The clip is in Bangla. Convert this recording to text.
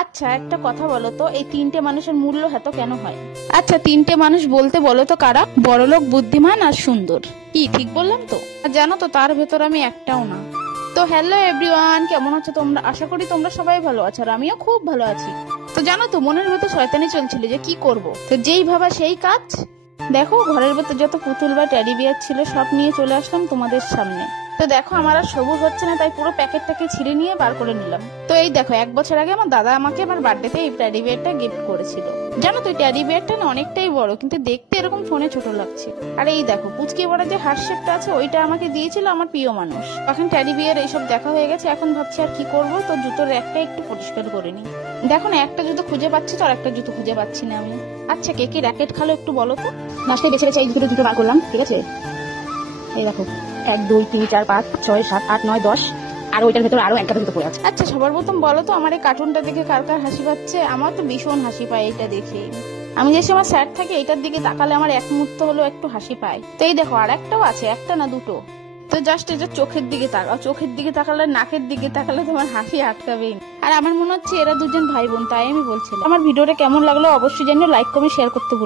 আচ্ছা একটা কথা বলো তো, এই তিনটে মানুষের মূল্য এত কেন হয়? আচ্ছা তিনটে মানুষ বলতে বলো তো কারা? বড়লোক, বুদ্ধিমান আর সুন্দর। কি ঠিক বললাম তো? আর জানো তো তার ভেতর আমি একটাও না। তো হ্যালো এভরিওয়ান, কেমন আছো তোমরা? আশা করি তোমরা সবাই ভালো আছো আর আমিও খুব ভালো আছি। তো জানো তো মনের ভেতর শয়তানি চলছিল যে কি করব, তো যেই ভাবা সেই কাজ। দেখো ঘরের ভেতর যত পুতুল বা টেডি বিয়ার ছিল সব নিয়ে চলে আসলাম তোমাদের সামনে। তো দেখো আমার আর সবুর হচ্ছে না, তাই পুরো প্যাকেটটাকে ছিঁড়ে নিয়ে বার করে নিলাম। তো এই দেখো 1 বছর আগে আমার দাদা আমাকে আমার বার্থডেতে এই টেডি বিয়ারটা গিফট করেছিল। জানো তো টেডি বিয়ারটা না অনেকটাই বড়, কিন্তু দেখতে এরকম ফোনে ছোট লাগছে। আর এই দেখো পুচকি বড় যে হার্ট শেপটা আছে ওইটা আমাকে দিয়েছিল আমার প্রিয় মানুষ। এখন টেডি বিয়ার এইসব দেখা হয়ে গেছে, এখন ভাবছি আর কি করব। তো জুতোর একটা একটু পরিষ্কার করে নিই। দেখো না একটা জুতো খুঁজে পাচ্ছি তো আর একটা জুতো খুঁজে পাচ্ছি না আমি। আচ্ছা কে কি র্যাকেট খালো একটু বলো তো। লাস্টে বেছে বেছে এই দুটো জুতো বার করলাম, ঠিক আছে? এই দেখো 1 2 3 4 5 6 7 8 9 10, আর ওইটার ভেতর আরো একটা জুতো পড়ে আছে। আচ্ছা সবার প্রথম বলো তো আমার এই কার্টুনটা দেখে কার কার হাসি পাচ্ছে? আমার তো ভীষণ হাসি পায় এটা দেখে। আমি যে সময় স্যাড থাকি এটার দিকে তাকালে আমার এক মুহূর্ত হলো একটু হাসি পায়। তো এই দেখো আর একটাও আছে, একটা না দুটো। তো জাস্ট এটা চোখের দিকে তাকাও, চোখের দিকে তাকালে নাকের দিকে তাকালে তোমার হাসি আটকাবেই না। আর আমার মনে হচ্ছে এরা দুজন ভাই বোন, তাই আমি বলছিলাম। আমার ভিডিওটা কেমন লাগলো অবশ্যই জানিও, লাইক কমেন্ট শেয়ার করতে ভুলো না।